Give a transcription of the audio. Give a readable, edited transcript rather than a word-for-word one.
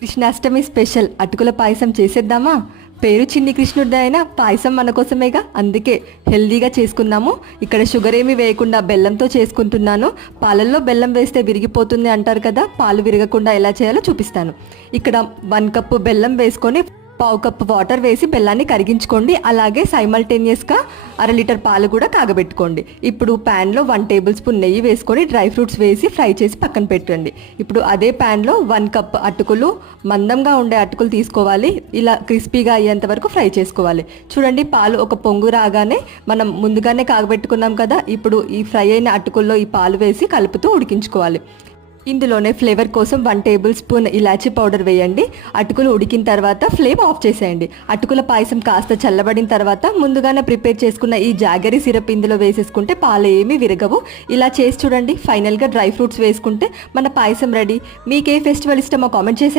Krishnashtami special అటుకుల పాయసం చేసేద్దామా? పేరు చిన్ని కృష్ణుడిదే అయినా పాయసం మన కోసమేగా, అందుకే హెల్దీగా చేసుకుందాము. ఇక్కడ షుగర్ ఏమి వేయకుండా బెల్లంతో చేసుకుంటున్నాను. పాలల్లో బెల్లం వేస్తే విరిగిపోతుంది అంటారు కదా, పాలు విరగకుండా ఎలా చేయాలో చూపిస్తాను. ఇక్కడ 1 కప్పు బెల్లం వేసుకొని 1/2 కప్పు వాటర్ వేసి బెల్లాన్ని కరిగించుకోండి. అలాగే సైమల్టేనియస్గా 1/2 లీటర్ పాలు కూడా కాగబెట్టుకోండి. ఇప్పుడు ప్యాన్లో 1 టేబుల్ స్పూన్ నెయ్యి వేసుకొని డ్రై ఫ్రూట్స్ వేసి ఫ్రై చేసి పక్కన పెట్టండి. ఇప్పుడు అదే ప్యాన్లో 1 కప్ అటుకులు, మందంగా ఉండే అటుకులు తీసుకోవాలి. ఇలా క్రిస్పీగా అయ్యేంత వరకు ఫ్రై చేసుకోవాలి. చూడండి, పాలు ఒక పొంగు రాగానే మనం ముందుగానే కాగబెట్టుకున్నాం కదా, ఇప్పుడు ఈ ఫ్రై అయిన అటుకుల్లో ఈ పాలు వేసి కలుపుతూ ఉడికించుకోవాలి. ఇందులోనే ఫ్లేవర్ కోసం 1 టేబుల్ స్పూన్ ఇలాచీ పౌడర్ వేయండి. అటుకులు ఉడికిన తర్వాత ఫ్లేమ్ ఆఫ్ చేసేయండి. అటుకుల పాయసం కాస్త చల్లబడిన తర్వాత ముందుగానే ప్రిపేర్ చేసుకున్న ఈ జాగరీ సిరప్ ఇందులో వేసేసుకుంటే పాలు ఏమీ విరగవు. ఇలా చేసి చూడండి. ఫైనల్గా డ్రై ఫ్రూట్స్ వేసుకుంటే మన పాయసం రెడీ. మీకు ఏ ఫెస్టివల్ ఇష్టమో కామెంట్ చేసేయండి.